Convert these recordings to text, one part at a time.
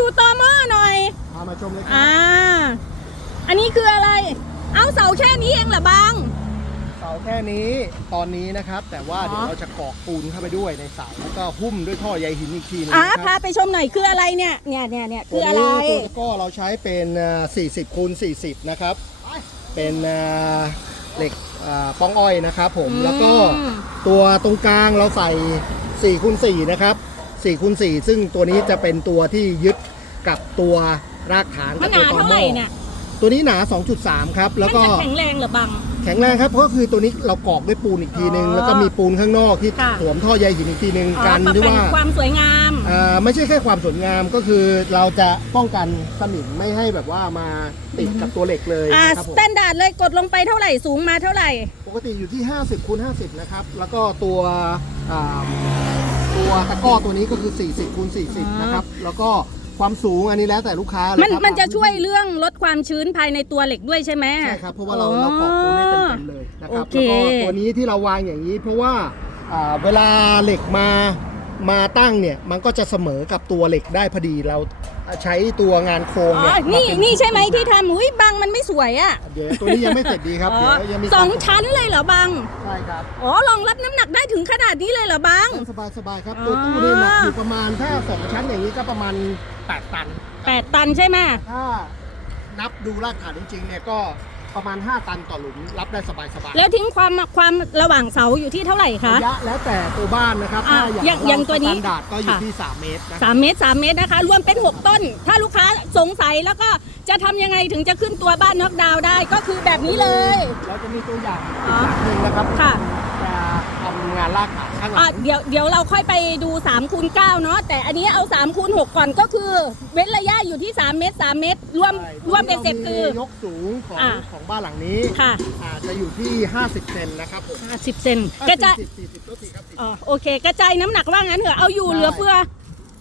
ดูตอหม้อหน่อยพามาชมเลยครัอ่า บอันนี้คืออะไร เอาเสาแค่นี้เองเหรอบังเสาแค่นี้ตอนนี้นะครับ แต่ว่าอ๋อ เดี๋ยวเราจะกรอกปูนเข้าไปด้วยในเสาแล้วก็หุ้มด้วยท่อใยหินอีกทีหนึงอ่านะคพารับไปชมหน่อยคืออะไรเนี่ย เนี่ยเนี่ยเนี่ยคือตัวอะไรนี้ตัวตะกร้อเราใช้เป็นอ่า40คูณ40 นะครับ เป็นอ่าเหล็กอ่าป้องอ้อยนะครับผมอืมแล้วก็ตัวตรงกลางเราใส่4คูณ4นะครับ 4คูณ4ซึ่งตัวนี้จะเป็นตัวที่ยึดกับตัวรากฐานมักับนหตัวนาตอเท่าหไหม้ร่อเนี่ยตัวนี้หนา 2.3 ครับ แล้วก็มันจะแข็งแรงเหรอบัง แข็งแรงครับเพราะคือตัวนี้เรากรอกด้วยปูนอีกทีนึง อ๋อแล้วก็มีปูนข้างนอกที่ค่ะ สวมท่อใยหินอีกทีนึงอ๋อกันปรับที่เป็นว่า ความสวยงาม อ่าไม่ใช่แค่ความสวยงามก็คือเราจะป้องกันสนิมไม่ให้แบบว่ามาติดกับตัวเหล็กเลยอ่านะครับสผมแตนดาร์ดเลยกดลงไปเท่าไหร่สูงมาเท่าไหร่ ปกติอยู่ที่ 50คูณ50 นะครับ แล้วก็ตัวอ่า ตัวตะกร้อตัวนี้ก็คือ 40คูณ40 นะครับ แล้วก็ความสูงอันนี้แล้วแต่ลูกค้าเลยมันครับมันจะช่วยเรื่องลดความชื้นภายในตัวเหล็กด้วยใช่ไหม ใช่ครับ เพราะว่าเราเรากรอกปูนให้เต็มๆเลยนะครับ โอเค แล้วก็ตัวนี้ที่เราวางอย่างนี้เพราะว่าอ่าเวลาเหล็กมา มาตั้งเนี่ยมันก็จะเสมอกับตัวเหล็กได้พอดีเราใช้ตัวงานโครงอ๋อ เนี่ยนี่ มาเป็นี่ใช่ไหมที่ทำอุ้ยบังมันไม่สวยอะเดี๋ยวตัวนี้ยังไม่เสร็จดีครับอ๋เดี๋อยวยังมีสองการชั้นเลยเหรอบัง ใช่ครับอ๋อรองรับน้ำหนักได้ถึงขนาดนี้เลยเหรอบัง สบายสบายๆครับอ๋อตัวตู้นี่หนักอยู่ประมาณถ้าสองชั้นอย่างนี้ก็ประมาณ8ตันแปดตันใช่ไหมถ้านับดูรากฐานจริงๆเนี่ยก็ ประมาณ 5 ตันต่อหลุมรับได้สบายสบายแล้วทิ้งความความระหว่างเสาอยู่ที่เท่าไหร่คะระยะแล้วแต่ตัวบ้านนะครับอะถ้าอย่างอย่างตัวนี้สแตนดาร์ดก็อยู่ค่ะ ที่ 3 เมตรนะสามเมตรสามเมตรนะคะ รวมเป็น 6 ต้น ถ้าลูกค้าสงสัยแล้วก็จะทำยังไงถึงจะขึ้นตัวบ้านน็อกดาวน์ได้ก็คือแบบนี้เลย เราจะมีตัวอย่างอ๋อีอกหลังหนึ่งนะครับค่ะ จะ ทำงานรากฐานข้างหอะลังเดี๋ยวเดี๋ยวเราค่อยไปดู3คูณ9เนาะแต่อันนี้เอา3คูณ6ก่อนก็คือเว้นระยะอยู่ที่ 3 เมตร 3 เมตร รวมใช่รวมเป็นเสร็จคือ ยกสูงของอะของบ้านหลังนี้ค่ะอาจจะอยู่ที่ 50 เซนนะครับผม50เซนกระจาย40 40ก็สี่ครับอ๋อโอเค กระจายน้ำหนักว่างั้นเถอะเอาอยู่เหลือเฟือ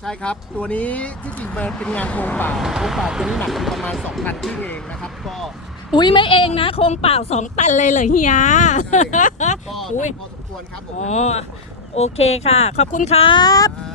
ใช่ครับ ตัวนี้ที่จริงมันเป็นงานโครงเปล่าโครงเปล่าตัวนี้หนักอยู่ประมาณ2ตันครึ่งเองนะครับ ก็ อุ้ยไม่เองนะโครงเปล่า2ตันเลยเหรอเฮียใช่ครับก็หอุ้ยนักพอสมควรครับผมอ๋อโอเคค่ะ ขอบคุณครับ ครับ